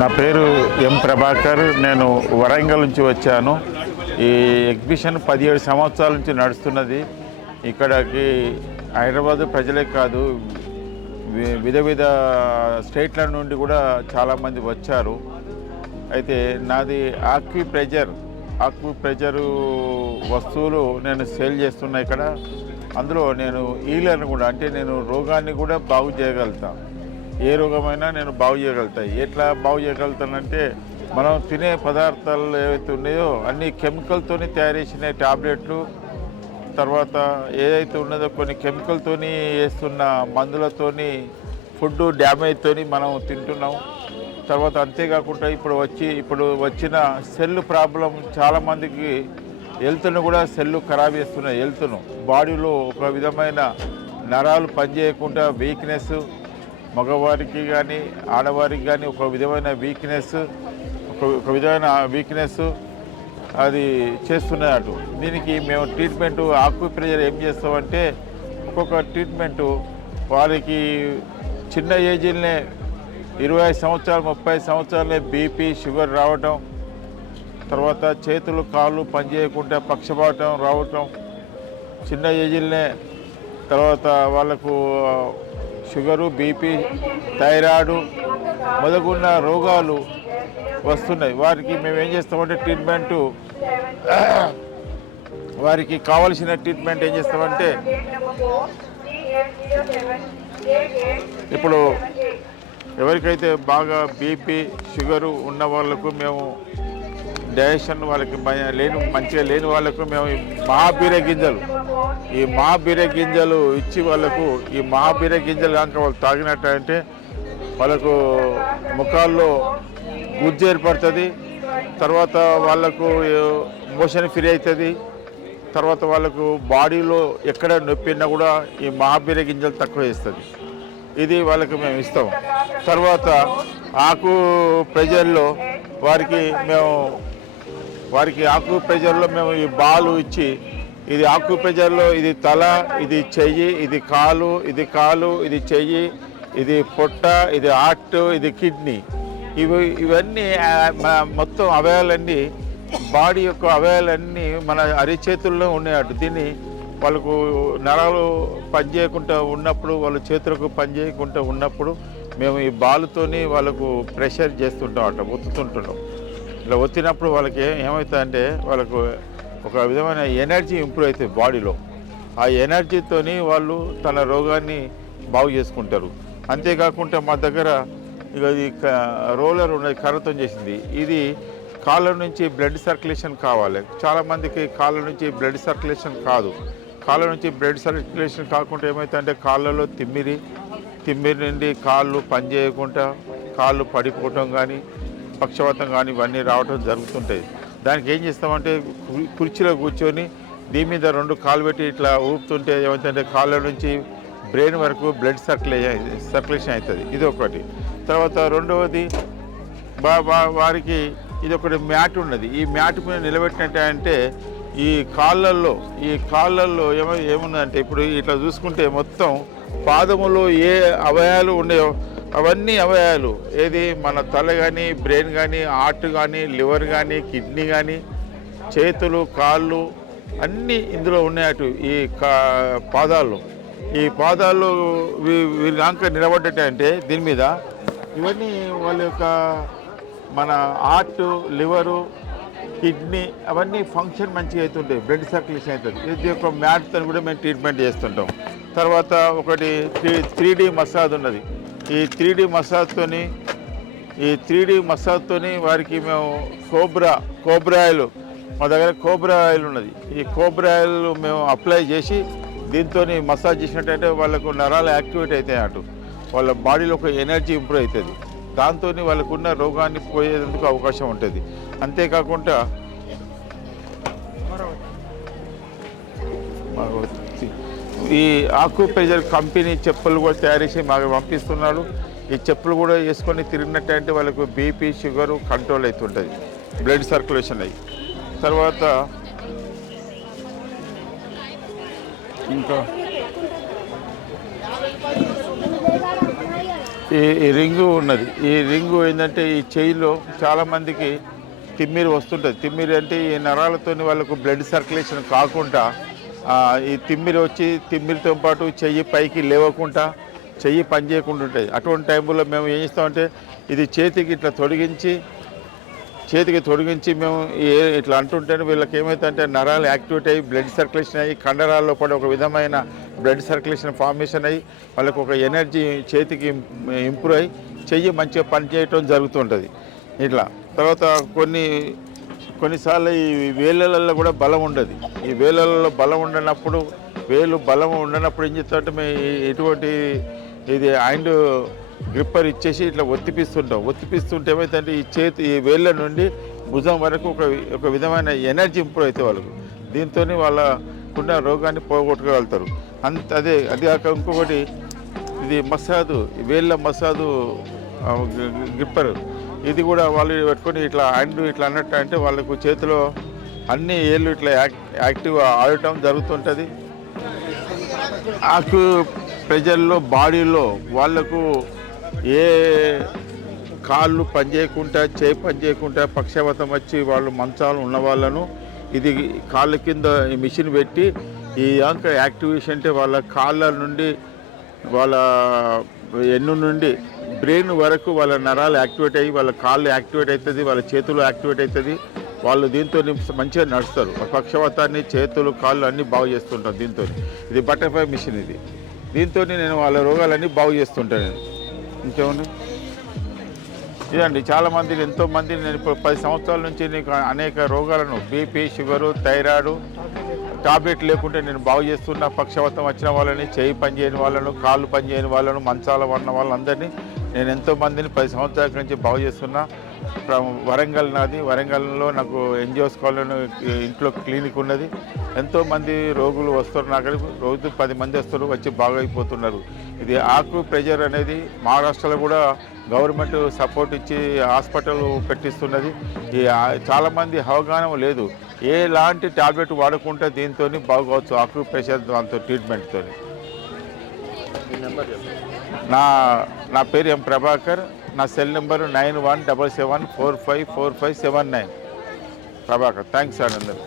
నా పేరు ఎం ప్రభాకర్. నేను వరంగల్ నుంచి వచ్చాను. ఈ ఎగ్జిబిషన్ 17 సంవత్సరాల నుంచి నడుస్తున్నది. ఇక్కడికి హైదరాబాద్ ప్రజలే కాదు, వివిధ స్టేట్ల నుండి కూడా చాలామంది వచ్చారు. అయితే నాది ఆక్యుప్రెషర్ వస్తువులు నేను సేల్ చేస్తున్నా ఇక్కడ. అందులో నేను హీలర్ని కూడా, అంటే నేను రోగాన్ని కూడా బాగు చేయగలుగుతాను. ఏ రోగమైనా నేను బాగు చేయగలుగుతాను. ఎట్లా బాగు చేయగలుగుతానంటే, మనం తినే పదార్థాలు ఏవైతే ఉన్నాయో అన్ని కెమికల్తో తయారు చేసిన టాబ్లెట్లు, తర్వాత ఏదైతే ఉన్నదో కొన్ని కెమికల్తో వేస్తున్న మందులతోని ఫుడ్ డ్యామేజ్తోని మనం తింటున్నాం. తర్వాత అంతేకాకుండా ఇప్పుడు వచ్చిన సెల్ ప్రాబ్లం చాలామందికి హెల్త్ను కూడా సెల్లు ఖరాబ్ చేస్తున్నాయి. హెల్త్ను, బాడీలో ఒక విధమైన నరాలు పనిచేయకుండా వీక్నెస్, మగవారికి కానీ ఆడవారికి కానీ ఒక విధమైన వీక్నెస్ అది చేస్తున్నాయి అటు. దీనికి మేము ట్రీట్మెంటు ఆక్యుప్రెషర్ ఏం చేస్తామంటే, ఒక్కొక్క ట్రీట్మెంటు వారికి చిన్న ఏజ్లోనే 25 సంవత్సరాలు 30 సంవత్సరాలే బీపీ షుగర్ రావటం, తర్వాత చేతులు కాళ్ళు పనిచేయకుండా పక్షపాతం రావటం, చిన్న ఏజ్లోనే తర్వాత వాళ్ళకు షుగరు, బీపీ, థైరాయిడ్ మొదలుగున్న రోగాలు వస్తున్నాయి. వారికి మేము ఏం చేస్తామంటే ట్రీట్మెంటు, వారికి కావలసిన ట్రీట్మెంట్ ఏం చేస్తామంటే, ఇప్పుడు ఎవరికైతే బాగా బీపీ షుగరు ఉన్న వాళ్ళకు మేము డైజెషన్ వాళ్ళకి మంచిగా లేని వాళ్ళకు మేము ఈ మహాబీర గింజలు ఇచ్చి వాళ్ళకు ఈ మహాబీర గింజలు కనుక వాళ్ళు తాగినట్టంటే వాళ్ళకు ముఖాల్లో గుజ్జు ఏర్పడుతుంది. తర్వాత వాళ్ళకు మోషన్ ఫ్రీ అవుతుంది. తర్వాత వాళ్ళకు బాడీలో ఎక్కడ నొప్పినా కూడా ఈ మహాబీర గింజలు తక్కువ ఇస్తుంది. ఇది వాళ్ళకి మేము ఇస్తాం. తర్వాత ఆకు ప్రెజర్లో మేము ఈ బాలు ఇచ్చి, ఇది ఆకు ప్రెజర్లో ఇది తల, ఇది చెయ్యి, ఇది కాలు, ఇది చెయ్యి, ఇది పొట్ట, ఇది హార్ట్, ఇది కిడ్నీ, ఇవన్నీ మొత్తం అవయవాలన్నీ, బాడీ యొక్క అవయవాలన్నీ మన అరిచేతుల్లో ఉన్నాయట. దీన్ని వాళ్ళకు నరాలు పనిచేయకుండా ఉన్నప్పుడు, వాళ్ళ చేతులకు పనిచేయకుండా ఉన్నప్పుడు మేము ఈ బాలుతోని వాళ్ళకు ప్రెషర్ చేస్తుంటాం అట, ఒత్తుతుంటున్నాం. ఇట్లా ఒత్తినప్పుడు వాళ్ళకి ఏమవుతుందంటే వాళ్ళకు ఒక విధమైన ఎనర్జీ ఇంప్రూవ్ అవుతుంది బాడీలో. ఆ ఎనర్జీతోని వాళ్ళు తన రోగాన్ని బాగు చేసుకుంటారు. అంతేకాకుండా మా దగ్గర ఇక ఈ రోలర్ ఉన్నది, కర్రతో చేసింది. ఇది కాళ్ళ నుంచి బ్లడ్ సర్క్యులేషన్ కావాలి. చాలామందికి కాళ్ళ నుంచి బ్లడ్ సర్క్యులేషన్ కాదు. కాళ్ళ నుంచి బ్లడ్ సర్క్యులేషన్ కాకుండా ఏమవుతుందంటే కాళ్ళలో తిమ్మిరి నుండి కాళ్ళు పనిచేయకుండా కాళ్ళు పడిపోవటం కానీ పక్షవాతం కానీ ఇవన్నీ రావడం జరుగుతుంటాయి. దానికి ఏం చేస్తామంటే కుర్చీలో కూర్చొని దీని మీద 2 కాళ్ళు పెట్టి ఇట్లా ఊపుతుంటే ఏమవుతుందంటే కాళ్ళ నుంచి బ్రెయిన్ వరకు బ్లడ్ సర్క్యులేషన్ అవుతుంది. ఇది ఒకటి. తర్వాత రెండవది వారికి ఇది ఒకటి మ్యాట్ ఉన్నది. ఈ మ్యాట్ మీద నిలబెట్టినట్టే అంటే ఈ కాళ్ళల్లో ఏముందంటే, ఇప్పుడు ఇట్లా చూసుకుంటే మొత్తం పాదములో ఏ అవయవాలు ఉన్నాయో అవన్నీ అవయవాలు, ఏది మన తల కానీ, బ్రెయిన్ కానీ, హార్ట్ కానీ, లివర్ కానీ, కిడ్నీ కానీ, చేతులు కాళ్ళు అన్నీ ఇందులో ఉన్నాయటు. ఈ పాదాల్లో వీరి కాంక నిలబడ్డట్టే అంటే దీని మీద ఇవన్నీ వాళ్ళ యొక్క మన హార్ట్, లివరు, కిడ్నీ అవన్నీ ఫంక్షన్ మంచిగా అవుతుంటాయి, బ్లడ్ సర్క్యులేషన్ అవుతుంది. ఇది ఒక మ్యాట్తో కూడా మేము ట్రీట్మెంట్ చేస్తుంటాం. తర్వాత ఒకటి 3D మసాజ్ ఉన్నది. ఈ 3D మసాజ్తోని వారికి మేము కోబ్రా ఆయిల్, మా దగ్గర కోబ్రా ఆయిల్ ఉన్నది. ఈ కోబ్రా ఆయిల్ మేము అప్లై చేసి దీంతో మసాజ్ చేసినట్టయితే వాళ్ళకు నరాలు యాక్టివేట్ అవుతాయి అటు, వాళ్ళ బాడీలో ఒక ఎనర్జీ ఇంప్రూవ్ అవుతుంది. దాంతో వాళ్ళకున్న రోగాన్ని పోయేందుకు అవకాశం ఉంటుంది. అంతేకాకుండా ఈ ఆక్యుప్రెషర్ కంపెనీ చెప్పులు కూడా తయారు చేసి మాకు పంపిస్తున్నాడు. ఈ చెప్పులు కూడా వేసుకొని తిరిగినట్టంటే వాళ్ళకు బీపీ షుగరు కంట్రోల్ అవుతుంటుంది, బ్లడ్ సర్క్యులేషన్ అయ్యి. తర్వాత ఇంకా ఈ రింగు ఉన్నది. ఈ రింగు ఏంటంటే ఈ చెయ్యిలో చాలామందికి తిమ్మిరి వస్తుంటుంది. తిమ్మిరి అంటే ఈ నరాలతోని వాళ్ళకు బ్లడ్ సర్క్యులేషన్ కాకుండా ఈ తిమ్మిరి వచ్చి తిమ్మిరితో పాటు చెయ్యి పైకి లేవకుండా చెయ్యి పని చేయకుండా ఉంటుంది. అటువంటి టైంలో మేము ఏం చేస్తామంటే ఇది చేతికి మేము ఇట్లా అంటుంటే వీళ్ళకి ఏమవుతుందంటే నరాలు యాక్టివేట్ అయ్యి బ్లడ్ సర్క్యులేషన్ అయ్యి కండరాల్లో పడి ఒక విధమైన బ్లడ్ సర్క్యులేషన్ ఫార్మేషన్ అయ్యి వాళ్ళకు ఒక ఎనర్జీ చేతికి ఇంప్రూవ్ అయ్యి చెయ్యి మంచిగా పనిచేయటం జరుగుతుంటుంది. ఇట్లా తర్వాత కొన్నిసార్లు ఈ వేళ్ళల్లో కూడా బలం ఉండదు. ఈ వేళ్ళల్లో బలం ఉండనప్పుడు బలం ఉండనప్పుడు ఏం చేస్తామంటే మేము ఎటువంటి ఇది హ్యాండ్ గ్రిప్పర్ ఇచ్చేసి ఇట్లా ఒత్తిపిస్తుంటే ఏమైతే ఈ వేళ్ళ నుండి భుజం వరకు ఒక విధమైన ఎనర్జీ ఇంప్రూవ్ అవుతాయి వాళ్ళకు. దీంతో వాళ్ళకున్న రోగాన్ని పోగొట్టుకోగలుగుతారు. అది కాక ఇంకొకటి ఇది వేళ్ళ మసాజు గ్రిప్పర్, ఇది కూడా వాళ్ళు పెట్టుకొని ఇట్లా హ్యాండ్ ఇట్లా అన్నట్టు అంటే వాళ్ళకు చేతిలో అన్ని ఏళ్ళు ఇట్లా యాక్టివ్ ఆడటం జరుగుతుంటుంది. ఆకు ప్రెజర్లో బాడీలో వాళ్ళకు ఏ కాళ్ళు పనిచేయకుండా చేయి పనిచేయకుండా పక్షవాతం వచ్చి వాళ్ళు మంచాలు ఉన్న వాళ్ళను ఇది కాళ్ళ కింద ఈ మిషన్ పెట్టి ఈ యాక్టివేషన్ అంటే వాళ్ళ కాళ్ళ నుండి వాళ్ళ ఎన్ను నుండి బ్రెయిన్ వరకు వాళ్ళ నరాలు యాక్టివేట్ అయ్యి వాళ్ళ కాళ్ళు యాక్టివేట్ అవుతుంది, వాళ్ళ చేతులు యాక్టివేట్ అవుతుంది. వాళ్ళు దీంతో మంచిగా నడుస్తారు. పక్షవాతాన్ని చేతులు కాళ్ళు అన్నీ బాగు చేస్తుంటారు దీంతో. ఇది బటర్ఫ్లై మిషన్. దీంతో నేను వాళ్ళ రోగాలన్నీ బాగు చేస్తుంటాను. ఇంకేముంది ఇదండి. చాలామంది ఎంతోమంది నేను ఇప్పుడు 10 సంవత్సరాల నుంచి నీకు అనేక రోగాలను బీపీ, షుగరు, థైరాయిడ్ టాబ్లెట్ లేకుంటే నేను బాగు చేస్తున్నా. పక్షవాతం వచ్చిన వాళ్ళని, చేయి పనిచేయని వాళ్ళను, కాళ్ళు పనిచేయని వాళ్ళను, మంచాల ఉన్న వాళ్ళందరినీ నేను ఎంతోమందిని 10 సంవత్సరాల నుంచి బాగు చేస్తున్నా. వరంగల్ నాది. వరంగల్లో నాకు ఎన్జిఓస్ కాలనీ ఇంట్లో క్లినిక్ ఉన్నది. ఎంతోమంది రోగులు వస్తారు. నాకు రోజు 10 మంది వస్తారు, వచ్చి బాగైపోతున్నారు. ఇది ఆకు ప్రెజర్ అనేది మహారాష్ట్రలో కూడా గవర్నమెంట్ సపోర్ట్ ఇచ్చి హాస్పిటల్ పెట్టిస్తున్నది. చాలామంది అవగాహన లేదు. ఎలాంటి టాబ్లెట్ వాడకుంటే దీంతో బాగోవచ్చు ఆకు ప్రెషర్ దాంతో ట్రీట్మెంట్తో. నా పేరు ఎం ప్రభాకర్. నా సెల్ నెంబరు 9177454579. ప్రభాకర్. థ్యాంక్స్ అండి అందరూ.